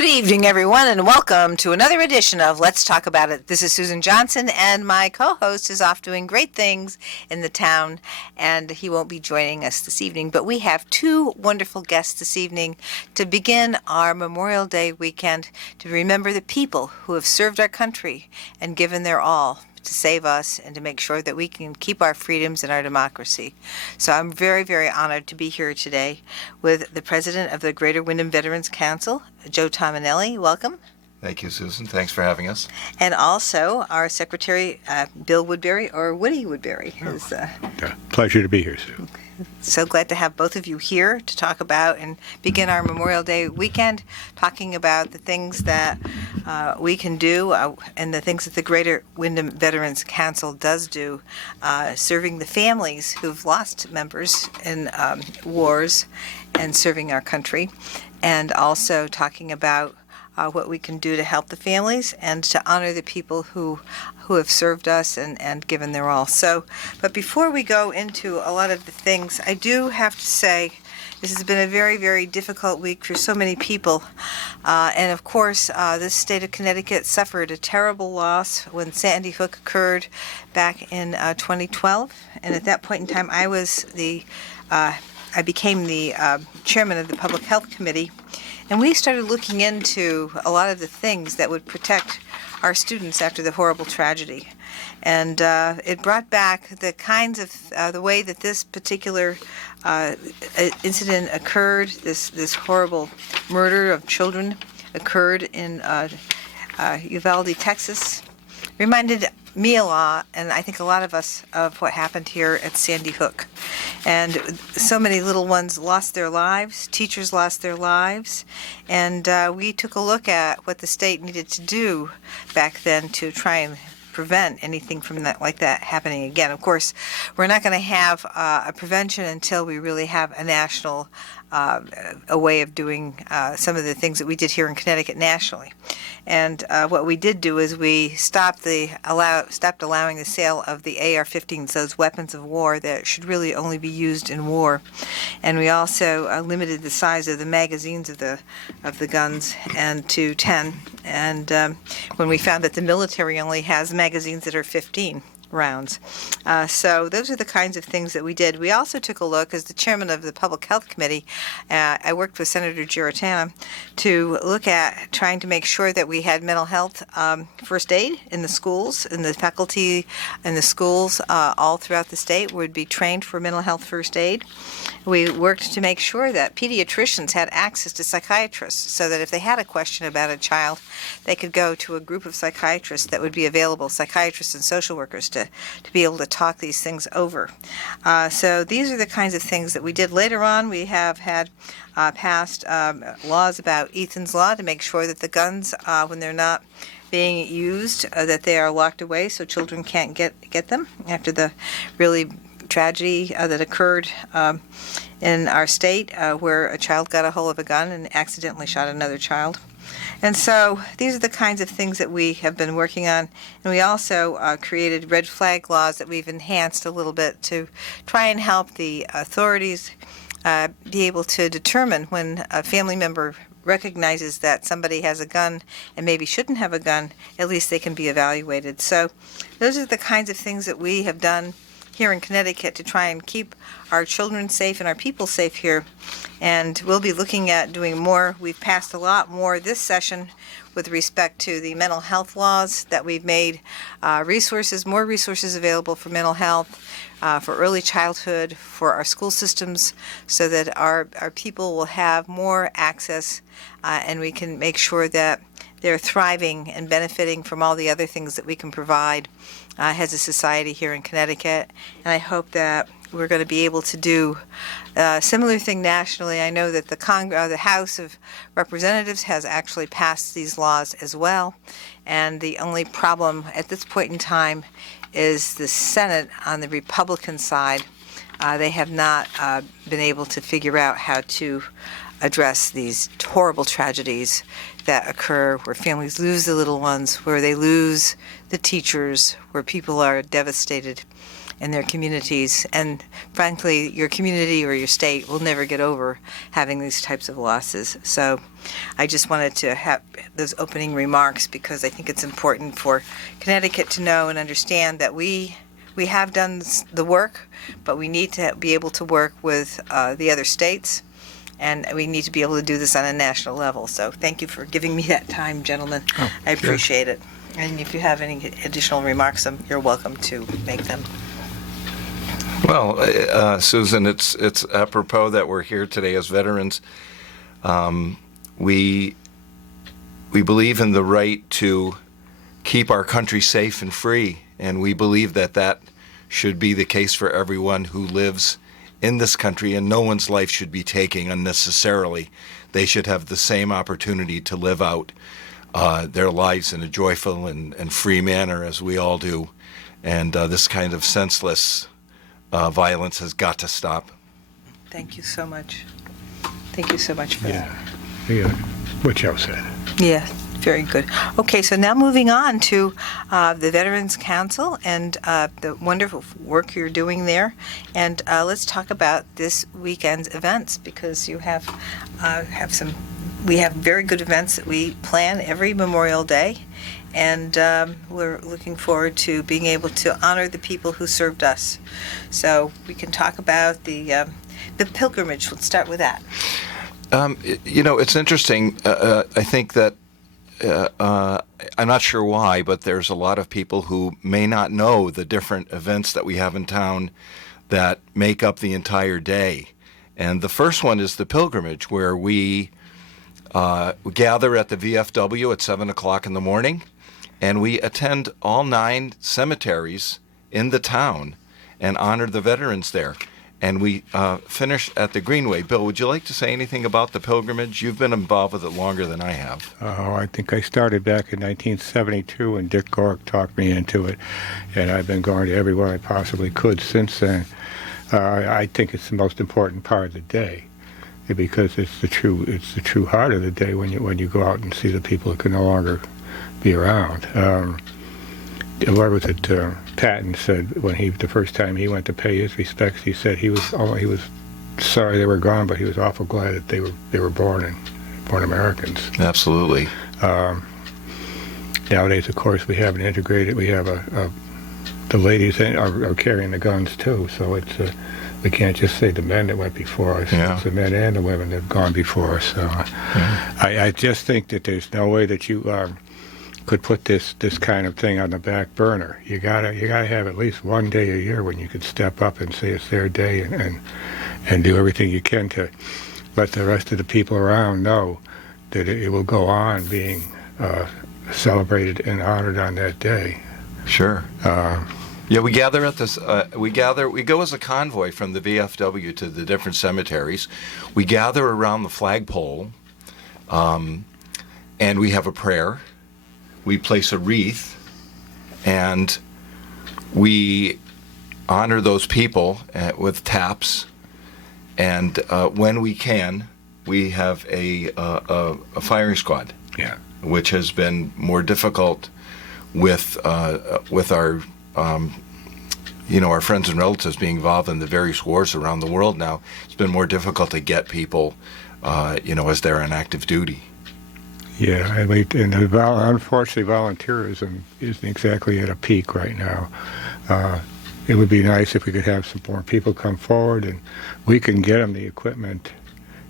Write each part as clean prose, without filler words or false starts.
Good evening, everyone, and welcome to another edition of Let's Talk About It. This is Susan Johnson, and my co-host is off doing great things in the town, and he won't be joining us this evening. But we have two wonderful guests this evening to begin our Memorial Day weekend to remember the people who have served our country and given their all to save us and to make sure that we can keep our freedoms and our democracy. So I'm very, very honored to be here today with the president of the Greater Windham Veterans Council, Joe Tominelli. Welcome. Thank you, Susan. Thanks for having us. And also our secretary, Bill Woodbury, or Woody Woodbury. Pleasure to be here, Sue. So glad to have both of you here to talk about and begin our Memorial Day weekend, talking about the things that we can do and the things that the Greater Windham Veterans Council does do, serving the families who've lost members in wars and serving our country, and also talking about what we can do to help the families and to honor the people who have served us and given their all. So, but before we go into a lot of the things, I do have to say this has been a very, very difficult week for so many people. And of course, this state of Connecticut suffered a terrible loss when Sandy Hook occurred back in 2012. And at that point in time, I became the chairman of the Public Health Committee. And we started looking into a lot of the things that would protect our students after the horrible tragedy. And it brought back the kinds of, the way that this particular incident occurred, this horrible murder of children occurred in Uvalde, Texas, reminded me a lot, and I think a lot of us, of what happened here at Sandy Hook. And so many little ones lost their lives, teachers lost their lives, and we took a look at what the state needed to do back then to try and prevent anything from that like that happening again. Of course, we're not going to have a prevention until we really have a national a way of doing some of the things that we did here in Connecticut nationally. And what we did do is we stopped allowing the sale of the AR-15s, those weapons of war that should really only be used in war. And we also limited the size of the magazines of the guns and to 10. And when we found that the military only has magazines that are 15 rounds. So those are the kinds of things that we did. We also took a look, as the chairman of the Public Health Committee, I worked with Senator Giarratana to look at trying to make sure that we had mental health first aid in the schools, and the faculty in the schools all throughout the state would be trained for mental health first aid. We worked to make sure that pediatricians had access to psychiatrists so that if they had a question about a child, they could go to a group of psychiatrists that would be available, psychiatrists and social workers, to be able to talk these things over. So these are the kinds of things that we did. Later on, we have had passed laws about Ethan's Law to make sure that the guns, when they're not being used, that they are locked away so children can't get them after the really tragedy that occurred in our state where a child got a hold of a gun and accidentally shot another child. And so these are the kinds of things that we have been working on. And we also created red flag laws that we've enhanced a little bit to try and help the authorities be able to determine when a family member recognizes that somebody has a gun and maybe shouldn't have a gun, at least they can be evaluated. So those are the kinds of things that we have done here in Connecticut to try and keep our children safe and our people safe here. And we'll be looking at doing more. We've passed a lot more this session with respect to the mental health laws that we've made more resources available for mental health, for early childhood, for our school systems, so that our people will have more access and we can make sure that they're thriving and benefiting from all the other things that we can provide as a society here in Connecticut. And I hope that we're going to be able to do a similar thing nationally. I know that the House of Representatives has actually passed these laws as well. And the only problem at this point in time is the Senate on the Republican side. They have not been able to figure out how to address these horrible tragedies that occur where families lose the little ones, where they lose the teachers, where people are devastated. in their communities. And frankly, your community or your state will never get over having these types of losses. So I just wanted to have those opening remarks because I think it's important for Connecticut to know and understand that we have done the work, but we need to be able to work with the other states, and we need to be able to do this on a national level. So thank you for giving me that time, gentlemen. I appreciate it. And if you have any additional remarks, you're welcome to make them. Well, Susan, it's apropos that we're here today as veterans. We believe in the right to keep our country safe and free, and we believe that should be the case for everyone who lives in this country, and no one's life should be taken unnecessarily. They should have the same opportunity to live out their lives in a joyful and free manner as we all do. And this kind of senseless violence has got to stop. Thank you so much. Thank you so much for that. Yeah, what Joe said. Yeah, very good. Okay, so now moving on to the Veterans Council and the wonderful work you're doing there. And let's talk about this weekend's events because you have we have very good events that we plan every Memorial Day. And we're looking forward to being able to honor the people who served us. So we can talk about the pilgrimage. Let's start with that. It's interesting. I think that I'm not sure why, but there's a lot of people who may not know the different events that we have in town that make up the entire day. And the first one is the pilgrimage, where we gather at the VFW at 7 o'clock in the morning, and we attend all 9 cemeteries in the town and honor the veterans there. And we finish at the Greenway. Bill, would you like to say anything about the pilgrimage? You've been involved with it longer than I have. Oh, I think I started back in 1972, and Dick Gork talked me into it, and I've been going to everywhere I possibly could since then. I think it's the most important part of the day, because it's the true heart of the day when you go out and see the people that can no longer be around. Where was it? Patton said when the first time he went to pay his respects, he said he was sorry they were gone, but he was awful glad that they were born Americans. Absolutely. Nowadays, of course, we have an integrated. We have the ladies are carrying the guns too, so it's we can't just say the men that went before us. Yeah. It's the men and the women that have gone before us. So I just think that there's no way that you could put this kind of thing on the back burner. You gotta have at least one day a year when you can step up and say it's their day and do everything you can to let the rest of the people around know that it will go on being celebrated and honored on that day. Sure. Yeah, we gather at this. We go as a convoy from the VFW to the different cemeteries. We gather around the flagpole, and we have a prayer. We place a wreath, and we honor those people with taps. And when we can, we have a firing squad. Yeah. Which has been more difficult with our our friends and relatives being involved in the various wars around the world now. It's been more difficult to get people, as they're on active duty. Yeah, unfortunately, volunteerism isn't exactly at a peak right now. It would be nice if we could have some more people come forward, and we can get them the equipment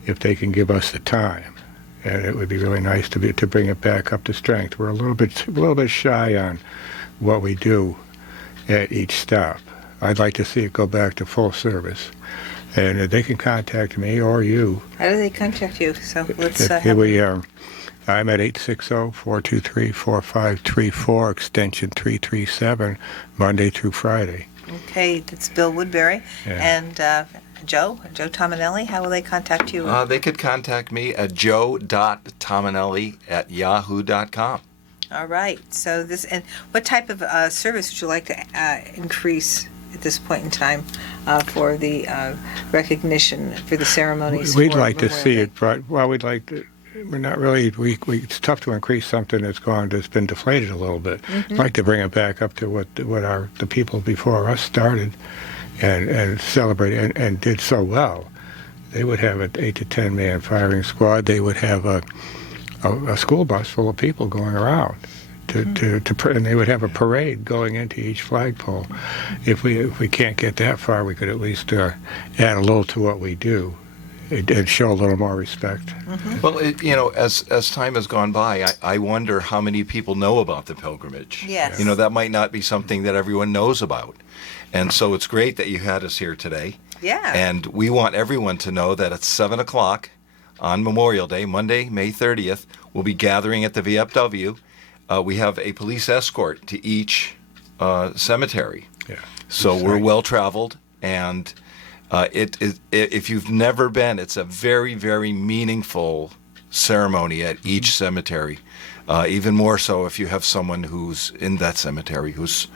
if they can give us the time. And it would be really nice to bring it back up to strength. We're a little bit shy on what we do at each stop. I'd like to see it go back to full service, and they can contact me or you. How do they contact you? So let's. I'm at 860-423-4534, extension 337, Monday through Friday. Okay, that's Bill Woodbury. Yeah. And Joe Tominelli, how will they contact you? They could contact me at joe.tominelli@yahoo.com. All right. So and what type of service would you like to increase at this point in time for the recognition for the ceremonies? We'd for like to Memorial see Day? it, but we'd like to. we're not really. It's tough to increase something that's been deflated a little bit. I'd like to bring it back up to what the people before us started, and celebrate and did so well. They would have an 8 to 10 man firing squad. They would have a school bus full of people going around. And they would have a parade going into each flagpole. If we can't get that far, we could at least add a little to what we do and show a little more respect. Well, as time has gone by, I wonder how many people know about the pilgrimage. Yes. That might not be something that everyone knows about. And so it's great that you had us here today. Yeah. And we want everyone to know that at 7 o'clock on Memorial Day, Monday, May 30th, we'll be gathering at the VFW. We have a police escort to each cemetery. Yeah. So we're well traveled, and if you've never been, it's a very, very meaningful ceremony at each cemetery. Even more so if you have someone who's in that cemetery who's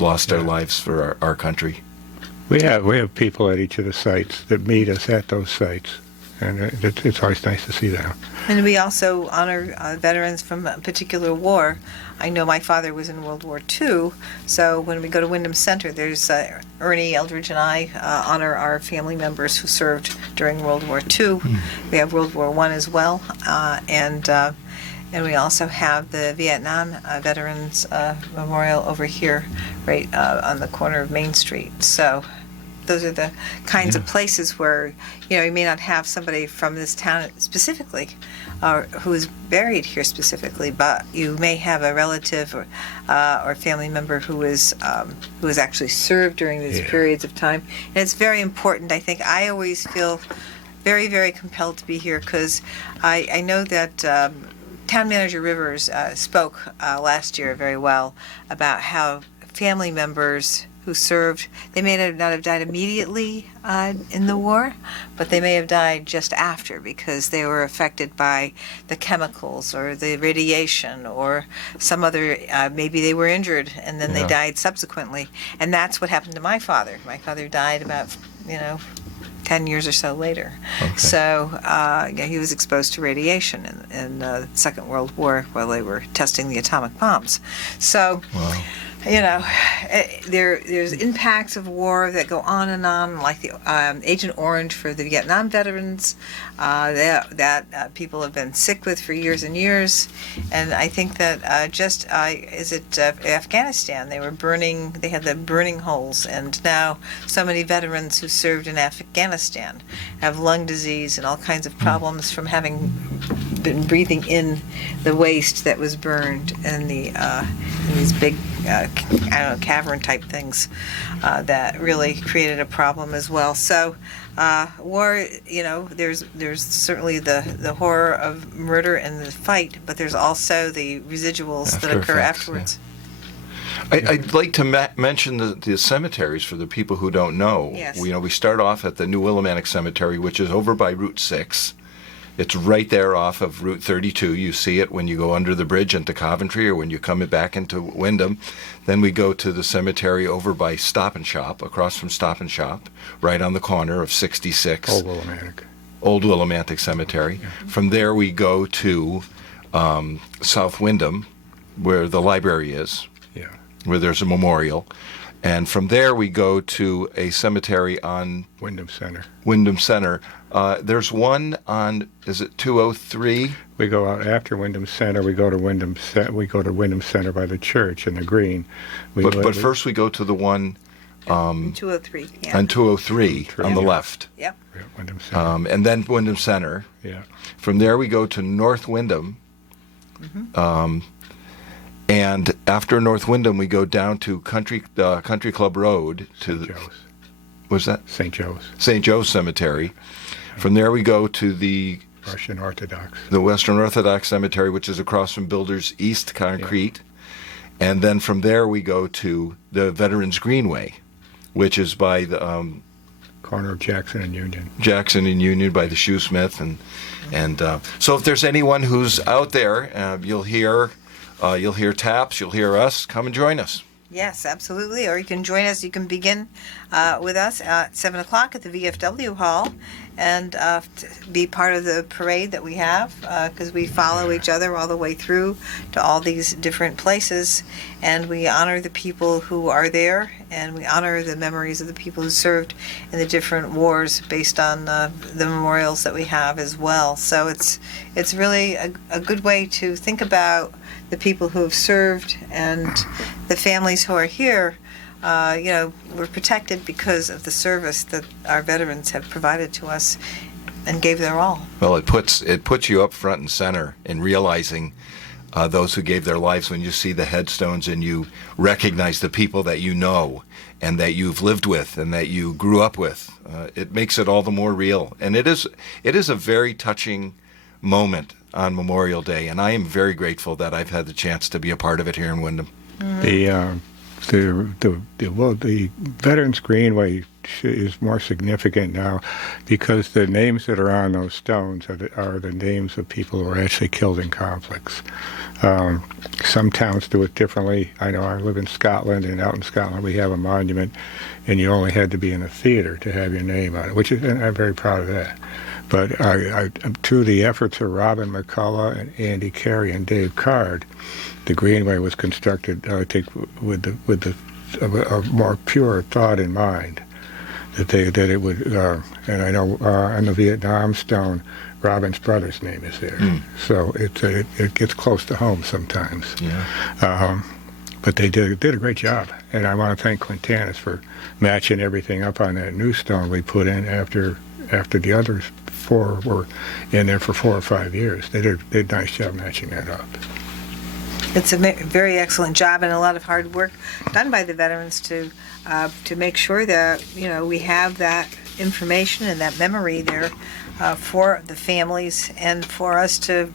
lost their lives for our country. We have people at each of the sites that meet us at those sites, and it's always nice to see them. And we also honor veterans from a particular war. I know my father was in World War II, so when we go to Wyndham Center, there's Ernie Eldridge and I honor our family members who served during World War II. We have World War I as well, and we also have the Vietnam Veterans Memorial over here, right on the corner of Main Street. So those are the kinds of places where you may not have somebody from this town specifically who is buried here specifically, but you may have a relative or family member who is actually served during these periods of time. And it's very important. I think I always feel very, very compelled to be here because I know that Town Manager Rivers spoke last year very well about how family members who served, they may not have died immediately in the war, but they may have died just after because they were affected by the chemicals or the radiation or some other, maybe they were injured and then they died subsequently. And that's what happened to my father. My father died about, 10 years or so later. Okay. So he was exposed to radiation in the Second World War while they were testing the atomic bombs. So, Wow. There's impacts of war that go on and on, like the Agent Orange for the Vietnam veterans that people have been sick with for years and years. And I think that Afghanistan, they had the burning holes, and now so many veterans who served in Afghanistan have lung disease and all kinds of problems from having been breathing in the waste that was burned in these big cavern type things that really created a problem as well. So war, there's certainly the horror of murder and the fight, but there's also the residuals that occur afterwards. I'd like to mention the cemeteries for the people who don't know. Yes. We start off at the New Willimantic Cemetery, which is over by Route 6. It's right there off of Route 32. You see it when you go under the bridge into Coventry or when you come back into Wyndham. Then we go to the cemetery over by Stop and Shop, across from Stop and Shop, right on the corner of 66. Old Willimantic Cemetery. Yeah. From there we go to South Wyndham, where the library is, where there's a memorial. And from there we go to a cemetery on Wyndham Center. There's one on, is it 203? We go out after Wyndham Center. We go to Wyndham Center by the church in the green. But first we go to the one 203. Yeah. On 203 on the left. Yep. Yeah, Wyndham Center. And then Wyndham Center. Yeah. From there we go to North Wyndham. And after North Wyndham, we go down to Country Club Road to St. Joe's. What's that? St. Joe's. St. Joe's Cemetery. From there, we go to the Russian Orthodox. The Western Orthodox Cemetery, which is across from Builders East Concrete. Yeah. And then from there, we go to the Veterans Greenway, which is by the corner of Jackson and Union. Jackson and Union by the Shoesmith, and so if there's anyone who's out there, you'll hear taps, you'll hear us. Come and join us. Yes, absolutely. Or you can join us. You can begin with us at 7 o'clock at the VFW Hall, and be part of the parade that we have, because we follow each other all the way through to all these different places, and we honor the people who are there, and we honor the memories of the people who served in the different wars based on the memorials that we have as well. So it's really a good way to think about the people who have served and the families who are here. We're protected because of the service that our veterans have provided to us and gave their all. Well, it puts you up front and center in realizing those who gave their lives when you see the headstones and you recognize the people that you know and that you've lived with and that you grew up with. It makes it all the more real. And it is a very touching moment on Memorial Day, and I am very grateful that I've had the chance to be a part of it here in Windham. The Veterans Greenway is more significant now because the names that are on those stones are the names of people who were actually killed in conflicts. Some towns do it differently. I know I live in Scotland, and out in Scotland we have a monument, and you only had to be in a theater to have your name on it, and I'm very proud of that. But through the efforts of Robin McCullough and Andy Carey and Dave Card, the Greenway was constructed, I think, with a more pure thought in mind, that it would. And I know on the Vietnam stone, Robin's brother's name is there, so it gets close to home sometimes. Yeah. But they did a great job, and I want to thank Quintanas for matching everything up on that new stone we put in after the others 4 were in there for 4 or 5 years. They did a nice job matching that up. It's a very excellent job and a lot of hard work done by the veterans to make sure that we have that information and that memory there for the families and for us to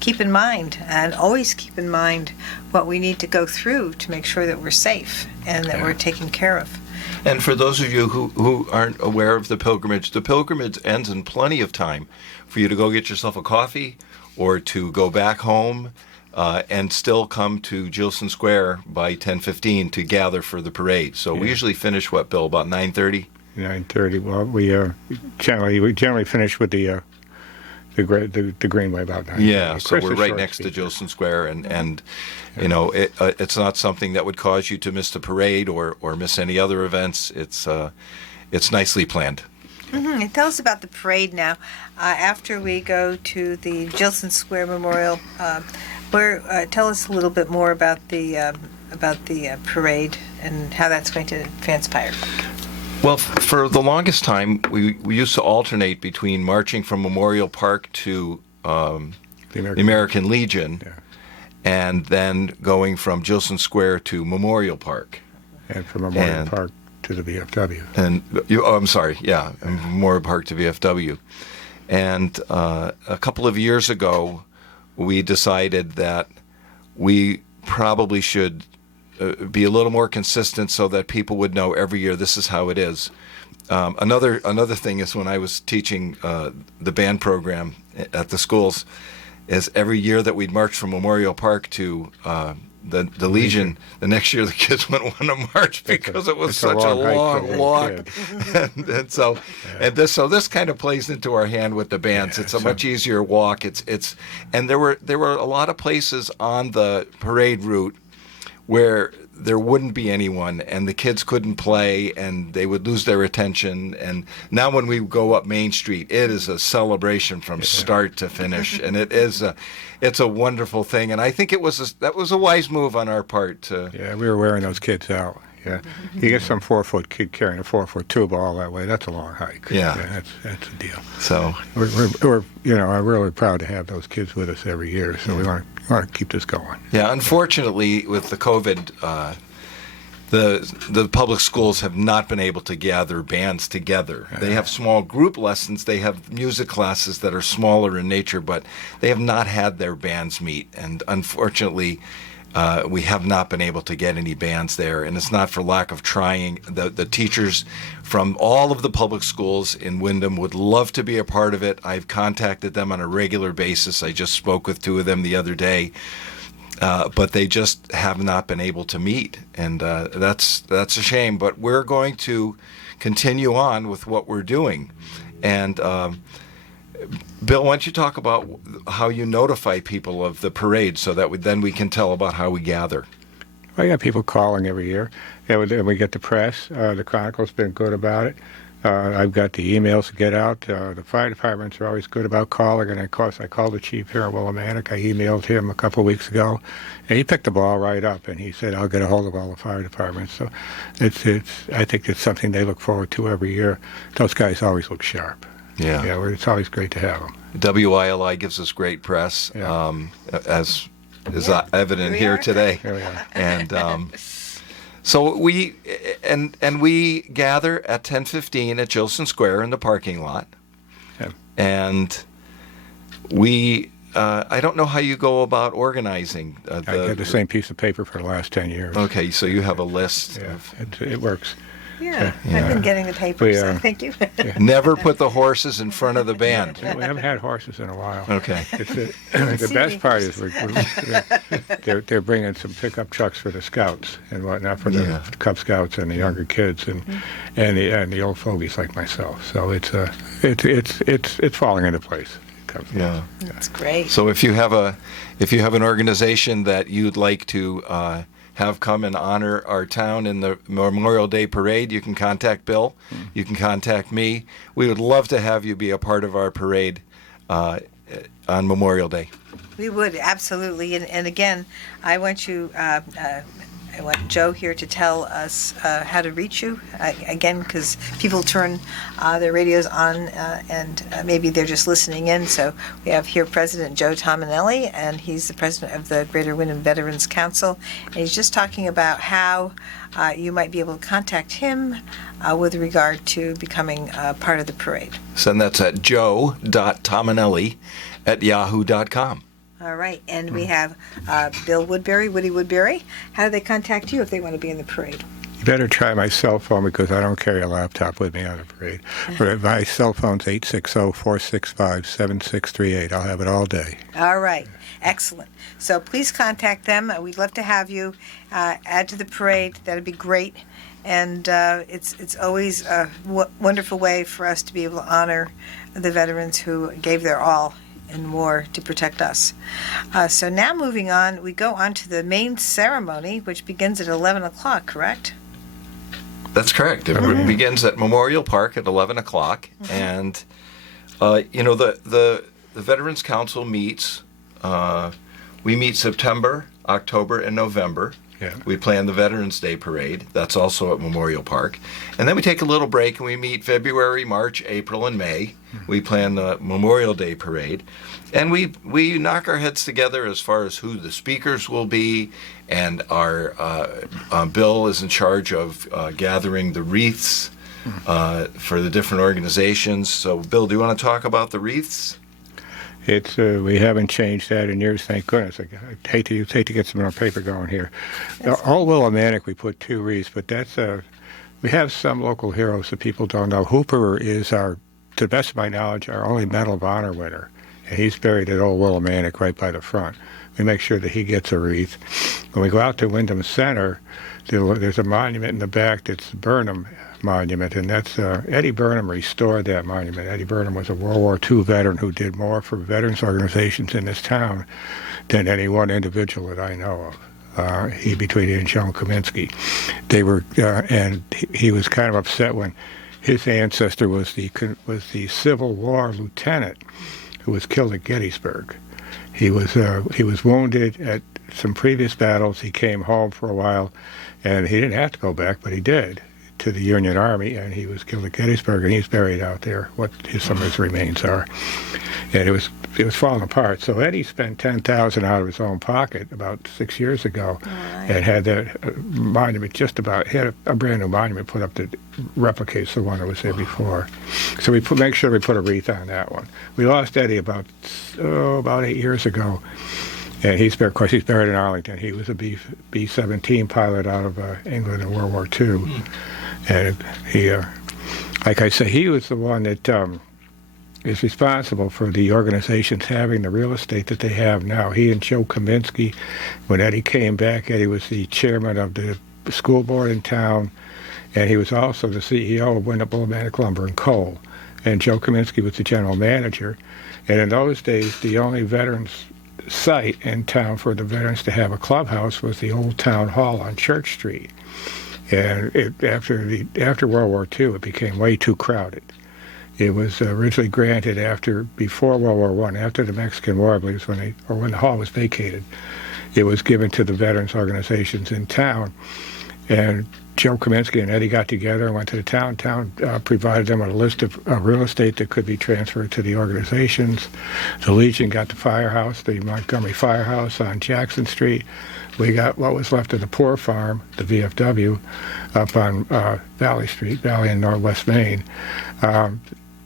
keep in mind and always keep in mind what we need to go through to make sure that we're safe and that we're taken care of. And for those of you who aren't aware of the pilgrimage ends in plenty of time for you to go get yourself a coffee or to go back home and still come to Gilson Square by 10:15 to gather for the parade. So we usually finish, what, Bill, about 9:30? 9:30. Well, we generally finish with the Greenway about 9:30. Yeah, so we're right next to Gilson Square, and it's not something that would cause you to miss the parade or miss any other events. It's nicely planned. And tell us about the parade now. After we go to the Gilson Square Memorial, tell us a little bit more about the parade and how that's going to transpire. Well, for the longest time, we used to alternate between marching from Memorial Park to the American Legion, and then going from Gilson Square to Memorial Park. And from Memorial Park to the VFW. Memorial Park to VFW. And a couple of years ago, we decided that we probably should be a little more consistent so that people would know every year this is how it is. Another thing is when I was teaching the band program at the schools, is every year that we'd march from Memorial Park to the Legion, the next year the kids wouldn't want to march because it was such a long walk. and so this kind of plays into our hand with the bands. It's a much easier walk. And there were a lot of places on the parade route where there wouldn't be anyone and the kids couldn't play and they would lose their attention. And now when we go up Main Street, it is a celebration from start to finish. And it's a wonderful thing. And I think that was a wise move on our part. Yeah, we were wearing those kids out. Yeah, you get some 4-foot kid carrying a 4-foot tube all that way. That's a long hike. Yeah, that's a deal. So we're I'm really proud to have those kids with us every year. So we want to keep this going. Yeah, unfortunately, with the COVID, the public schools have not been able to gather bands together. They have small group lessons. They have music classes that are smaller in nature, but they have not had their bands meet. And unfortunately, we have not been able to get any bands there, and it's not for lack of trying. The teachers from all of the public schools in Windham would love to be a part of it. I've contacted them on a regular basis. I just spoke with 2 of them the other day, but they just have not been able to meet, and that's a shame. But we're going to continue on with what we're doing. And Bill, why don't you talk about how you notify people of the parade so that then we can tell about how we gather? Well, yeah, people calling every year. And we get the press. The Chronicle's been good about it. I've got the emails to get out. The fire departments are always good about calling. And of course, I called the chief here in Willimantic. I emailed him a couple of weeks ago, and he picked the ball right up. And he said, "I'll get a hold of all the fire departments." So I think it's something they look forward to every year. Those guys always look sharp. Yeah. Yeah, it's always great to have them. WILI gives us great press, Yeah. as is Yeah, evident we here are. today. Here we are. And so we gather at 10:15 at Gilson Square in the parking lot. Yeah. And we I don't know how you go about organizing. I had the same piece of paper for the last 10 years. Okay, so you have a list. Yeah, Of, it works. Yeah, Yeah. I've been getting the papers, so We, thank you. never put the horses in front of the band. We haven't had horses in a while. Okay. The best part is they're bringing some pickup trucks for the scouts and whatnot, for the Yeah. Cub Scouts and the younger kids and the old fogies like myself. So it's falling into place. Yeah. That's great. So if you have an organization that you'd like to have come and honor our town in the Memorial Day Parade, you can contact Bill. You can contact me. We would love to have you be a part of our parade on Memorial Day. We would, absolutely. And again, I want I want Joe here to tell us how to reach you, again, because people turn their radios on and maybe they're just listening in. So we have here President Joe Tominelli, and he's the president of the Greater Wyndham Veterans Council. And he's just talking about how you might be able to contact him with regard to becoming part of the parade. Send that at joe.tominelli@yahoo.com. All right, and we have Bill Woodbury, Woody Woodbury. How do they contact you if they want to be in the parade? You better try my cell phone because I don't carry a laptop with me on the parade. But my cell phone's 860-465-7638. I'll have it all day. All right, excellent. So please contact them. We'd love to have you add to the parade. That'd be great. And it's always a wonderful way for us to be able to honor the veterans who gave their all in war to protect us. So now moving on, we go on to the main ceremony, which begins at 11 o'clock, correct? That's correct. It begins at Memorial Park at 11 o'clock. And, the Veterans Council meets. We meet September, October, and November. Yeah. We plan the Veterans Day Parade. That's also at Memorial Park. And then we take a little break and we meet February, March, April, and May. We plan the Memorial Day Parade. And we knock our heads together as far as who the speakers will be. And our Bill is in charge of gathering the wreaths for the different organizations. So, Bill, do you want to talk about the wreaths? It's we haven't changed that in years, thank goodness. I hate to get some more paper going here. All Willimantic, we put 2 wreaths, but that's we have some local heroes that people don't know. Hooper is to the best of my knowledge, our only Medal of Honor winner, and he's buried at Old Willimantic right by the front. We make sure that he gets a wreath. When we go out to Wyndham Center, there's a monument in the back that's the Burnham Monument, and that's Eddie Burnham restored that monument. Eddie Burnham was a World War II veteran who did more for veterans organizations in this town than any one individual that I know of. Between he and Joan Kaminsky, they were, and he was kind of upset when his ancestor was the Civil War lieutenant who was killed at Gettysburg. He was wounded at some previous battles. He came home for a while, and he didn't have to go back, but he did, to the Union Army, and he was killed at Gettysburg, and he's buried out there. Some of his remains are, and it was falling apart. So Eddie spent $10,000 out of his own pocket about 6 years ago, and had that monument had a brand new monument put up that replicates the one that was there before. So make sure we put a wreath on that one. We lost Eddie about 8 years ago. And of course, he's buried in Arlington. He was a B-17 pilot out of England in World War II. And he, like I say, he was the one that is responsible for the organizations having the real estate that they have now. He and Joe Kaminsky, when Eddie came back, Eddie was the chairman of the school board in town, and he was also the CEO of Wyndham Willimantic Lumber and Coal. and Joe Kaminsky was the general manager. And in those days, the only veterans site in town for the veterans to have a clubhouse was the old town hall on Church Street. And after World War II, it became way too crowded. It was originally granted before World War I, after the Mexican War, I believe, when the hall was vacated. It was given to the veterans organizations in town. And Joe Kaminsky and Eddie got together and went to the town. Town provided them with a list of real estate that could be transferred to the organizations. The Legion got the firehouse, the Montgomery Firehouse on Jackson Street. We got what was left of the Poor Farm, the VFW, up on Valley Street, Valley in Northwest Maine.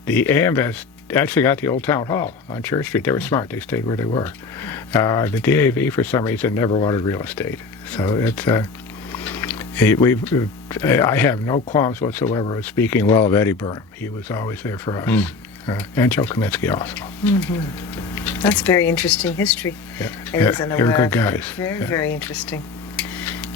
The AMVETs actually got the old town hall on Church Street. They were smart. They stayed where they were. The DAV, for some reason, never wanted real estate. So it's I have no qualms whatsoever with speaking well of Eddie Burnham. He was always there for us. And Joe Kaminsky also. Mm-hmm. That's very interesting history. They were good guys. Very, very interesting.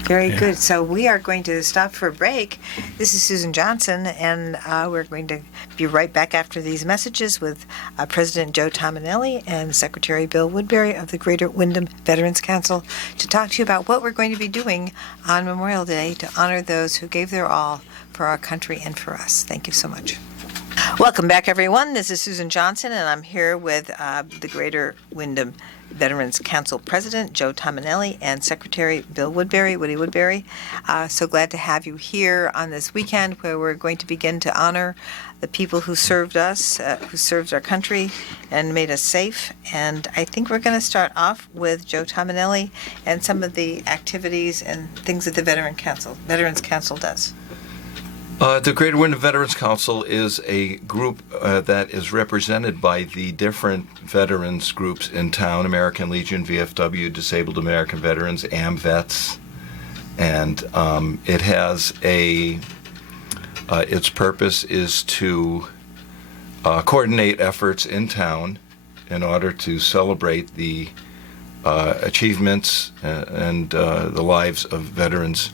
Very good. So we are going to stop for a break. This is Susan Johnson, and we're going to be right back after these messages with President Joe Tominelli and Secretary Bill Woodbury of the Greater Wyndham Veterans Council to talk to you about what we're going to be doing on Memorial Day to honor those who gave their all for our country and for us. Thank you so much. Welcome back, everyone. This is Susan Johnson, and I'm here with the Greater Wyndham Veterans Council President Joe Tominelli and Secretary Bill Woodbury, Woody Woodbury. So glad to have you here on this weekend where we're going to begin to honor the people who served us, who served our country and made us safe. And I think we're going to start off with Joe Tominelli and some of the activities and things that the Veterans Council does. The Greater Wyndham Veterans Council is a group that is represented by the different veterans groups in town: American Legion, VFW, Disabled American Veterans, AMVETS, and it has its purpose is to coordinate efforts in town in order to celebrate the achievements and the lives of veterans.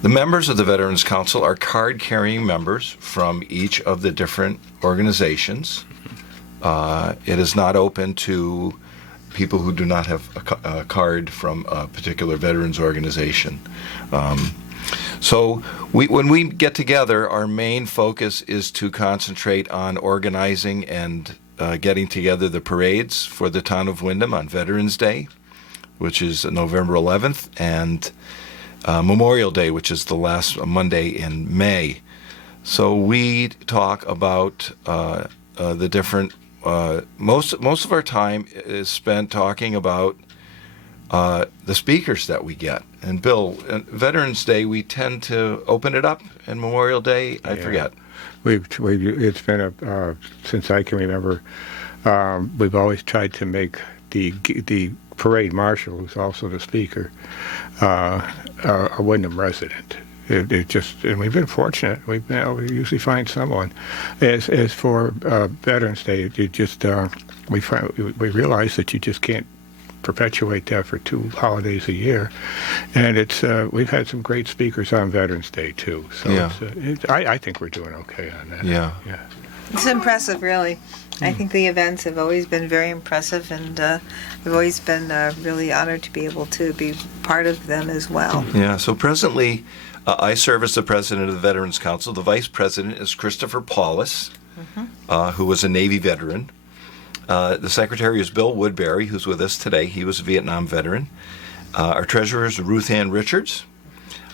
The members of the Veterans Council are card-carrying members from each of the different organizations. It is not open to people who do not have a card from a particular veterans organization. So when we get together, our main focus is to concentrate on organizing and getting together the parades for the town of Wyndham on Veterans Day, which is November 11th, and Memorial Day, which is the last Monday in May. So we talk about the different. Most of our time is spent talking about the speakers that we get. And Bill, Veterans Day, we tend to open it up, and Memorial Day, I forget. It's been since I can remember. We've always tried to make the parade marshal, who's also the speaker, a Wyndham resident. And we've been fortunate. We usually find someone. As for Veterans Day, we realize that you just can't perpetuate that for 2 holidays a year, and we've had some great speakers on Veterans Day too. So I think we're doing okay on that. Yeah. It's impressive, really. I think the events have always been very impressive, and we've always been really honored to be able to be part of them as well. Yeah, so presently I serve as the president of the Veterans Council. The vice president is Christopher Paulus, who was a Navy veteran. The secretary is Bill Woodbury, who's with us today. He was a Vietnam veteran. Our treasurer is Ruth Ann Richards.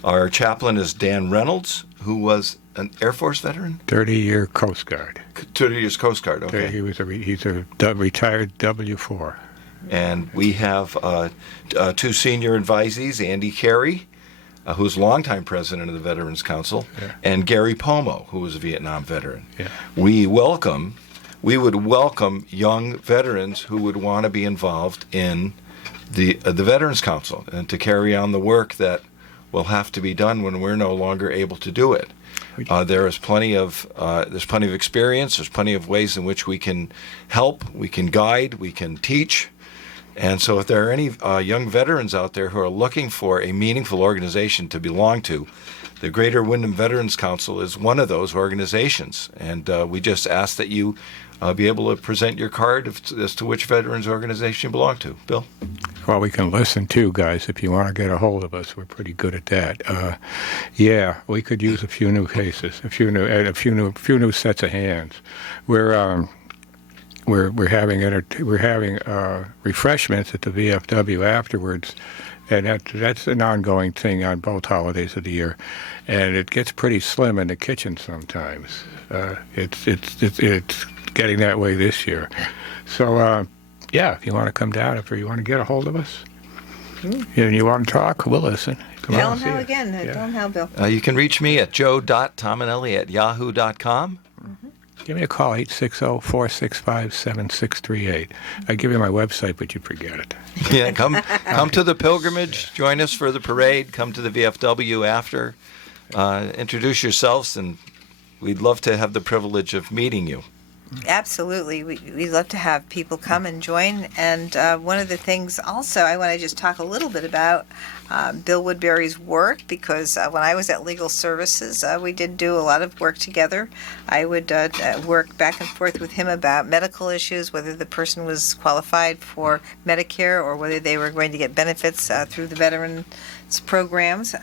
Our chaplain is Dan Reynolds, who was an Air Force veteran? 30-year Coast Guard. 30 years Coast Guard, okay. He's a retired W-4. And we have 2 senior advisees, Andy Carey, who's longtime president of the Veterans Council, and Gary Pomo, who was a Vietnam veteran. Yeah. We would welcome young veterans who would want to be involved in the Veterans Council and to carry on the work that will have to be done when we're no longer able to do it. There's plenty of experience. There's plenty of ways in which we can help, we can guide, we can teach. And so if there are any young veterans out there who are looking for a meaningful organization to belong to, the Greater Wyndham Veterans Council is one of those organizations. And we just ask that you be able to present your card as to which veterans organization you belong to. Bill? Well, we can listen too, guys. If you want to get a hold of us, we're pretty good at that. Yeah, we could use a few new cases, a few new sets of hands. We're having refreshments at the VFW afterwards, and that's an ongoing thing on both holidays of the year, and it gets pretty slim in the kitchen sometimes. It's getting that way this year. So, yeah, if you want to come down, if you want to get a hold of us, and you want to talk, we'll listen. Come Tell on, them how again. Tell them how, Bill. You can reach me at joe.tominelli@yahoo.com. Give me a call, 860-465-7638. I give you my website, but you forget it. Yeah, come to the pilgrimage. Join us for the parade. Come to the VFW after. Introduce yourselves, and we'd love to have the privilege of meeting you. Absolutely. We love to have people come and join. And one of the things also I want to just talk a little bit about Bill Woodbury's work, because when I was at Legal Services, we did do a lot of work together. I would work back and forth with him about medical issues, whether the person was qualified for Medicare or whether they were going to get benefits through the veterans programs.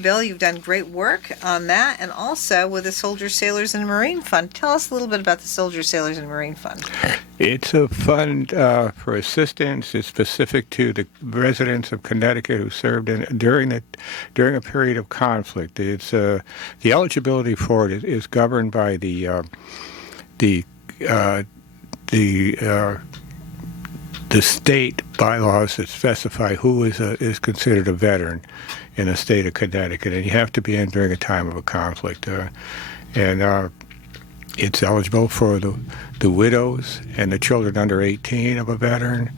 Bill, you've done great work on that, and also with the Soldiers, Sailors, and Marine Fund. Tell us a little bit about the Soldiers, Sailors, and Marine Fund. It's a fund for assistance. It's specific to the residents of Connecticut who served during a period of conflict. It's the eligibility for it is governed by the state bylaws that specify who is considered a veteran in the state of Connecticut, and you have to be in during a time of a conflict. It's eligible for the widows and the children under 18 of a veteran,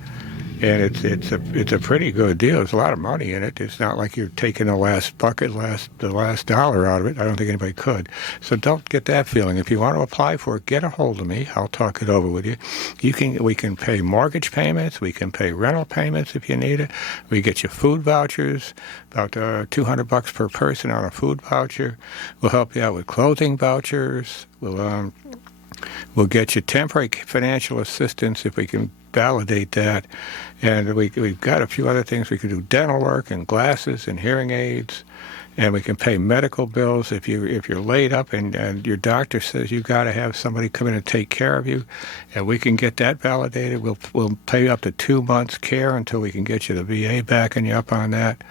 and it's a pretty good deal. There's a lot of money in it. It's not like you're taking the last dollar out of it. I don't think anybody could. So don't get that feeling. If you want to apply for it, get a hold of me. I'll talk it over with you. We can pay mortgage payments. We can pay rental payments if you need it. We get you food vouchers, about $200 per person on a food voucher. We'll help you out with clothing vouchers. We'll get you temporary financial assistance if we can validate that. And we've got a few other things. We can do dental work and glasses and hearing aids. And we can pay medical bills if you're laid up and your doctor says you've got to have somebody come in and take care of you, and we can get that validated. We'll pay up to 2 months care until we can get you the VA backing you up on that.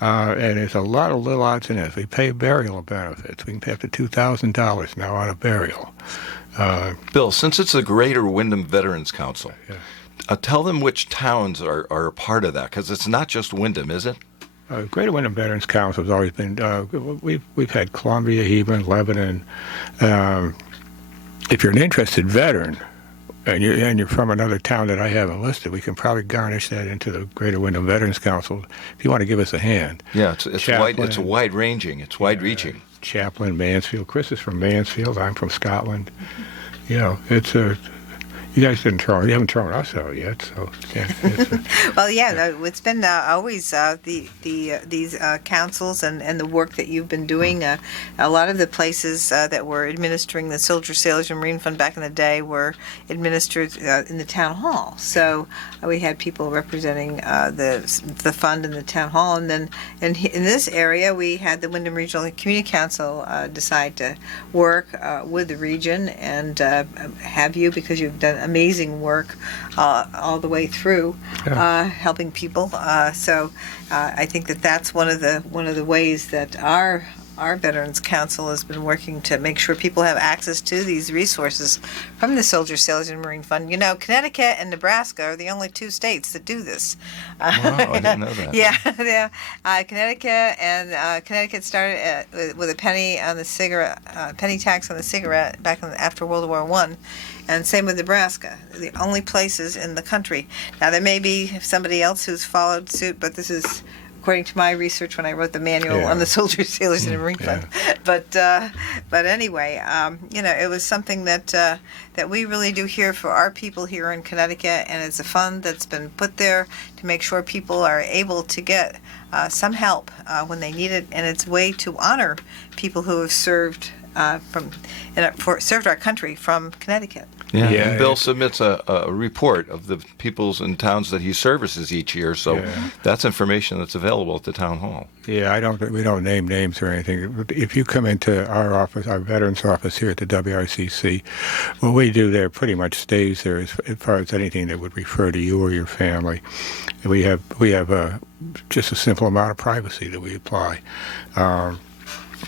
And there's a lot of little odds and ends. We pay burial benefits. We can pay up to $2,000 now on a burial. Bill, since it's the Greater Wyndham Veterans Council, tell them which towns are a part of that, because it's not just Wyndham, is it? Greater Wyndham Veterans Council has always been. We've had Columbia, Hebron, Lebanon. If you're an interested veteran, and you're from another town that I haven't listed, we can probably garnish that into the Greater Wyndham Veterans Council if you want to give us a hand. Yeah, it's wide ranging. It's wide reaching. Chaplain, Mansfield. Chris is from Mansfield. I'm from Scotland. You know, it's a. You guys you haven't thrown us out yet, so yeah. Well, yeah, no, it's been always these councils and the work that you've been doing. A lot of the places that were administering the Soldiers, Sailors, and Marine Fund back in the day were administered in the town hall. So we had people representing the fund in the town hall, and then in this area we had the Wyndham Regional Community Council decide to work with the region and have you, because you've done amazing work all the way through, helping people. So I think that's one of the ways that our Veterans Council has been working to make sure people have access to these resources from the Soldiers, Sailors, and Marine Fund. You know, Connecticut and Nebraska are the only two states that do this. Wow, I didn't know that. Yeah. Connecticut started with a penny on the cigarette, penny tax on the cigarette back after World War I. And same with Nebraska, the only places in the country. Now, there may be somebody else who's followed suit, but this is according to my research when I wrote the manual on the soldiers, sailors, and Marine Fund. But anyway, it was something that we really do here for our people here in Connecticut, and it's a fund that's been put there to make sure people are able to get some help when they need it, and it's a way to honor people who have served served our country from Connecticut. Yeah, Yeah, and Bill submits a report of the peoples and towns that he services each year, so that's information that's available at the town hall. Yeah, we don't name names or anything. If you come into our office, our veterans office here at the WRCC, what we do there pretty much stays there as far as anything that would refer to you or your family. We have just a simple amount of privacy that we apply.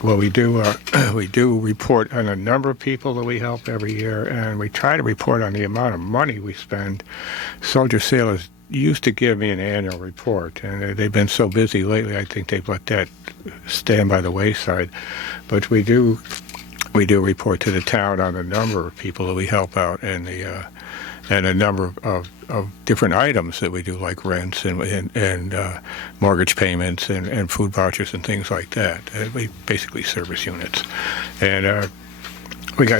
Well, we do report on a number of people that we help every year, and we try to report on the amount of money we spend. Soldier Sailors used to give me an annual report, and they've been so busy lately, I think they've let that stand by the wayside. But we do report to the town on the number of people that we help out, and a number of different items that we do, like rents and mortgage payments and food vouchers and things like that. We basically service units, and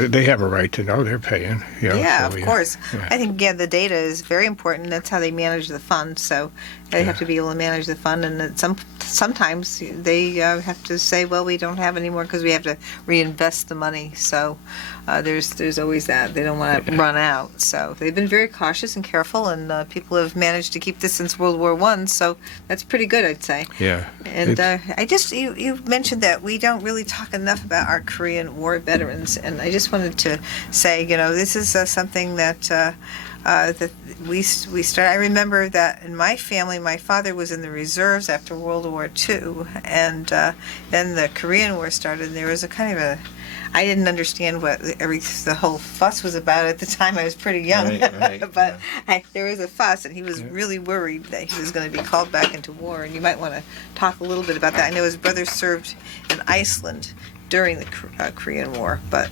they have a right to know they're paying. Yeah, so of course. Yeah. I think the data is very important. That's how they manage the fund. So they have to be able to manage the fund, and sometimes they have to say, well, we don't have any more because we have to reinvest the money. So there's always that. They don't want to run out. So they've been very cautious and careful, and people have managed to keep this since World War I. So that's pretty good, I'd say. Yeah. And you mentioned that we don't really talk enough about our Korean War veterans, and I just wanted to say, this is something that we started. I remember that in my family, my father was in the reserves after World War II, and then the Korean War started, and there was a kind of I didn't understand what the whole fuss was about at the time. I was pretty young, Right, but there was a fuss, and he was really worried that he was going to be called back into war. And you might want to talk a little bit about that. I know his brother served in Iceland during the Korean War, but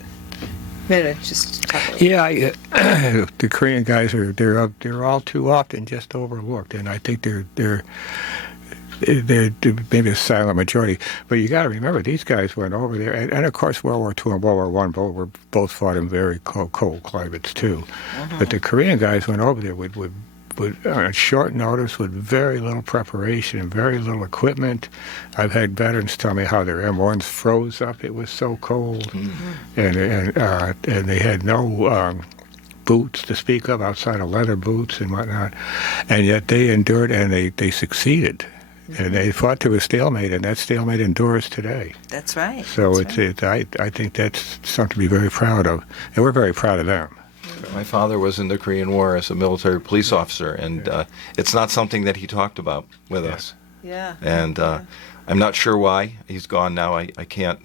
just talk a little. Yeah, the Korean guys they're all too often just overlooked, and I think they're maybe a silent majority. But you got to remember, these guys went over there, and of course World War II and World War I both fought in very cold climates too. But the Korean guys went over there with on short notice, with very little preparation and very little equipment. I've had veterans tell me how their M1s froze up. It was so cold, and they had no boots to speak of outside of leather boots and whatnot, and yet they endured, and they succeeded. And they fought to a stalemate, and that stalemate endures today. That's right. So I think that's something to be very proud of, and we're very proud of them. My father was in the Korean War as a military police officer, and it's not something that he talked about with us. Yeah. And I'm not sure why. He's gone now. I can't.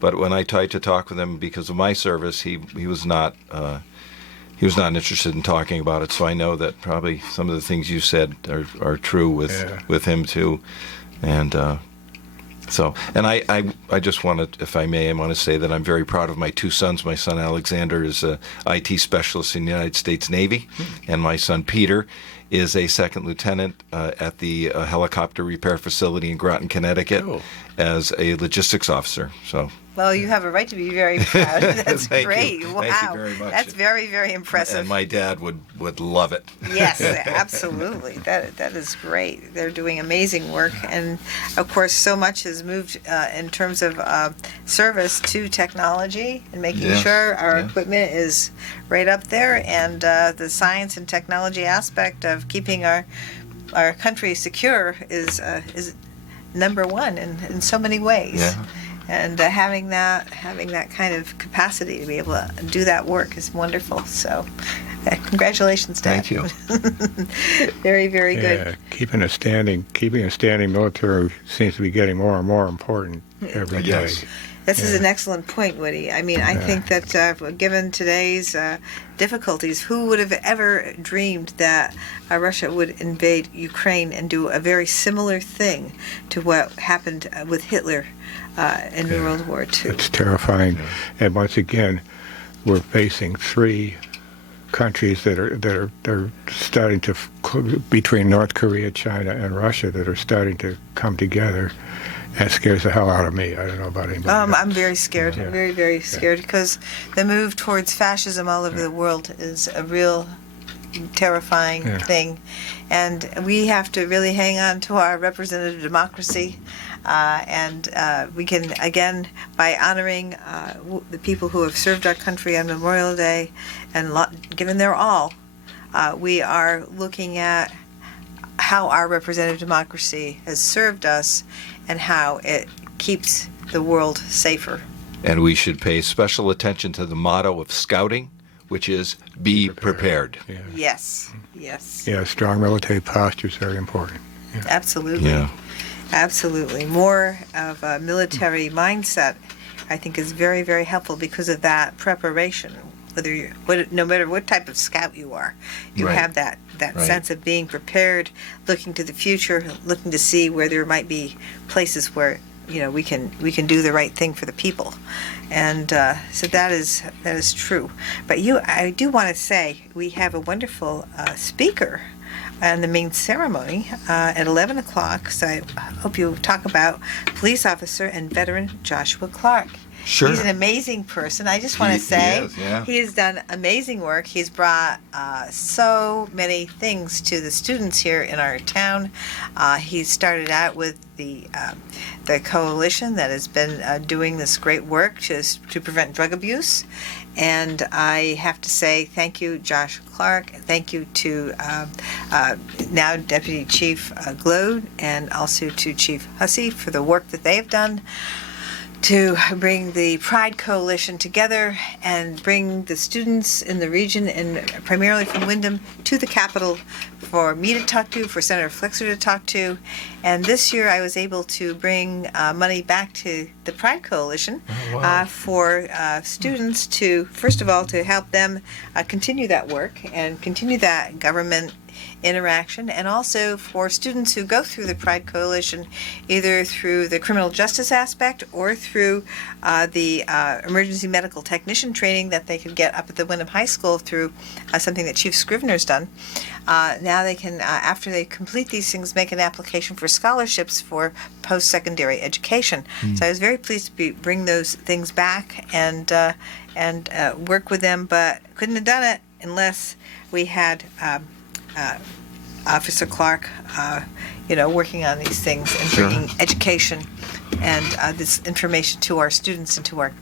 But when I tried to talk with him because of my service, he was not interested in talking about it. So I know that probably some of the things you said are true with him too. And I just want to, if I may, I want to say that I'm very proud of my two sons. My son Alexander is a IT specialist in the United States Navy, and my son Peter is a second lieutenant at the helicopter repair facility in Groton, Connecticut, as a logistics officer. So. Well, you have a right to be very proud. That's Thank great. you. Wow. Thank you very much. That's very, very impressive. And my dad would love it. Yes, absolutely. That is great. They're doing amazing work. And, of course, so much has moved in terms of service to technology and making sure our equipment is right up there. And the science and technology aspect of keeping our country secure is number one in so many ways. Yeah. And having that kind of capacity to be able to do that work is wonderful. So, congratulations, Dad. Thank you. Very, very good. Yeah, keeping a standing military seems to be getting more and more important every day. Yes. This is an excellent point, Woody. I mean, I think that given today's difficulties, who would have ever dreamed that Russia would invade Ukraine and do a very similar thing to what happened with Hitler in World War II? It's terrifying. And once again, we're facing three countries that are starting to between North Korea, China, and Russia that are starting to come together. That scares the hell out of me. I don't know about anybody else. I'm very scared. I'm very, very scared because the move towards fascism all over the world is a real terrifying thing. And we have to really hang on to our representative democracy. And we can, again, by honoring the people who have served our country on Memorial Day and given their all, we are looking at how our representative democracy has served us and how it keeps the world safer. And we should pay special attention to the motto of Scouting, which is be prepared. Yeah. Yes, yes. Yeah, strong military posture is very important. Yeah. Absolutely. Yeah. Absolutely. More of a military mindset, I think, is very, very helpful because of that preparation. No matter what type of scout you are, you Right. have that Right. sense of being prepared, looking to the future, looking to see where there might be places where we can do the right thing for the people, and so that is true. But I do want to say we have a wonderful speaker on the main ceremony at 11 o'clock. So I hope you talk about police officer and veteran Joshua Clark. Sure. He's an amazing person. I just want to He say is, yeah. he has done amazing work. He's brought so many things to the students here in our town. He started out with the coalition that has been doing this great work to prevent drug abuse. And I have to say thank you, Josh Clark. Thank you to now Deputy Chief Glode and also to Chief Hussey for the work that they have done to bring the Pride Coalition together and bring the students in the region, and primarily from Windham, to the Capitol for me to talk to, for Senator Flexer to talk to. And this year I was able to bring money back to the Pride Coalition for students to, first of all, to help them continue that work and continue that government interaction, and also for students who go through the Pride Coalition either through the criminal justice aspect or through the emergency medical technician training that they could get up at the Wyndham High School through something that Chief Scrivener's done. Now they can, after they complete these things, make an application for scholarships for post-secondary education. So I was very pleased to bring those things back and work with them, but couldn't have done it unless we had Officer Clark, working on these things and bringing education and this information to our students and to our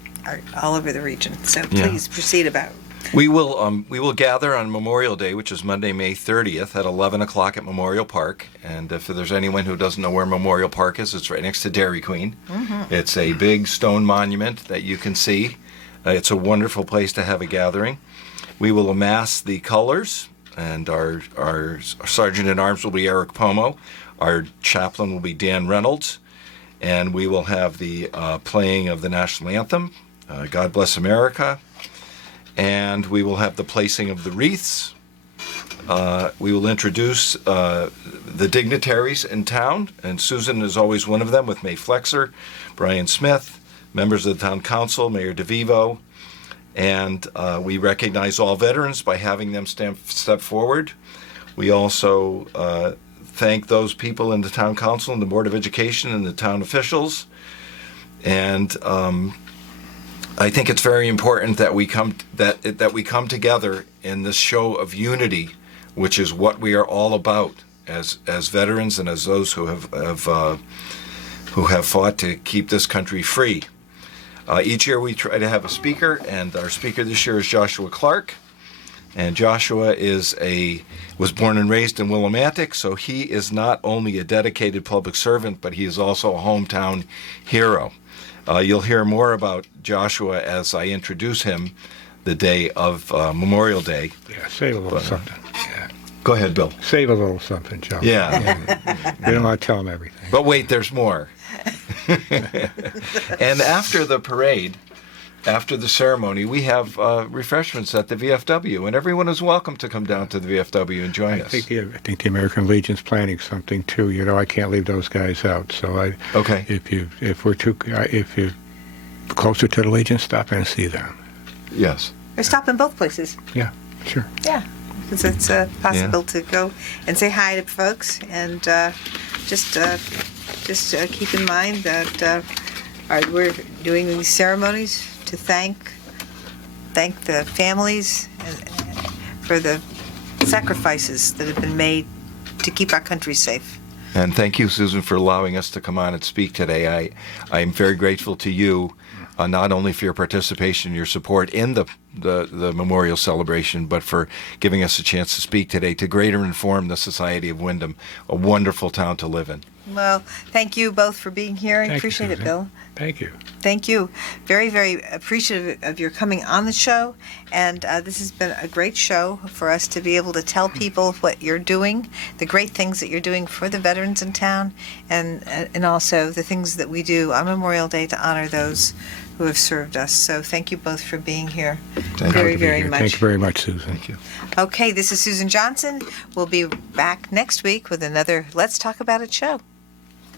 all over the region. So please proceed about. We will gather on Memorial Day, which is Monday, May 30th at 11 o'clock at Memorial Park. And if there's anyone who doesn't know where Memorial Park is, it's right next to Dairy Queen. Mm-hmm. It's a big stone monument that you can see. It's a wonderful place to have a gathering. We will amass the colors, and our Sergeant-at-Arms will be Eric Pomo. Our chaplain will be Dan Reynolds. And we will have the playing of the national anthem, God Bless America. And we will have the placing of the wreaths. We will introduce the dignitaries in town, and Susan is always one of them, with May Flexer, Brian Smith, members of the town council, Mayor DeVivo, and we recognize all veterans by having them step forward. We also thank those people in the town council and the Board of Education and the town officials, and I think it's very important that we come together in this show of unity, which is what we are all about as veterans and as those who have fought to keep this country free. Each year we try to have a speaker, and our speaker this year is Joshua Clark. And Joshua was born and raised in Willimantic, so he is not only a dedicated public servant, but he is also a hometown hero. You'll hear more about Joshua as I introduce him the day of Memorial Day. Yeah, save a little something. Yeah. Go ahead, Bill. Save a little something, Joe. Yeah. We don't want to tell him everything. But wait, there's more. And after the parade, after the ceremony, we have refreshments at the VFW, and everyone is welcome to come down to the VFW and join us. I think the American Legion's planning something too. I can't leave those guys out. So Okay. if you're closer to the Legion, stop in and see them. Yes. Or stop in both places. Yeah. Sure. Yeah, because it's possible to go and say hi to folks, and just keep in mind that we're doing these ceremonies to thank the families for the sacrifices that have been made to keep our country safe. And thank you, Susan, for allowing us to come on and speak today. I am very grateful to you, not only for your participation, your support in the memorial celebration, but for giving us a chance to speak today to greater inform the Society of Windham, a wonderful town to live in. Well, thank you both for being here. I Thank you, appreciate it, Susan. Bill. Thank you. Thank you. Very, very appreciative of your coming on the show. And this has been a great show for us to be able to tell people what you're doing, the great things that you're doing for the veterans in town, and also the things that we do on Memorial Day to honor those who have served us. So thank you both for being here. Very, very much. Thank you very much, Susan. Thank you. Okay, this is Susan Johnson. We'll be back next week with another Let's Talk About It show.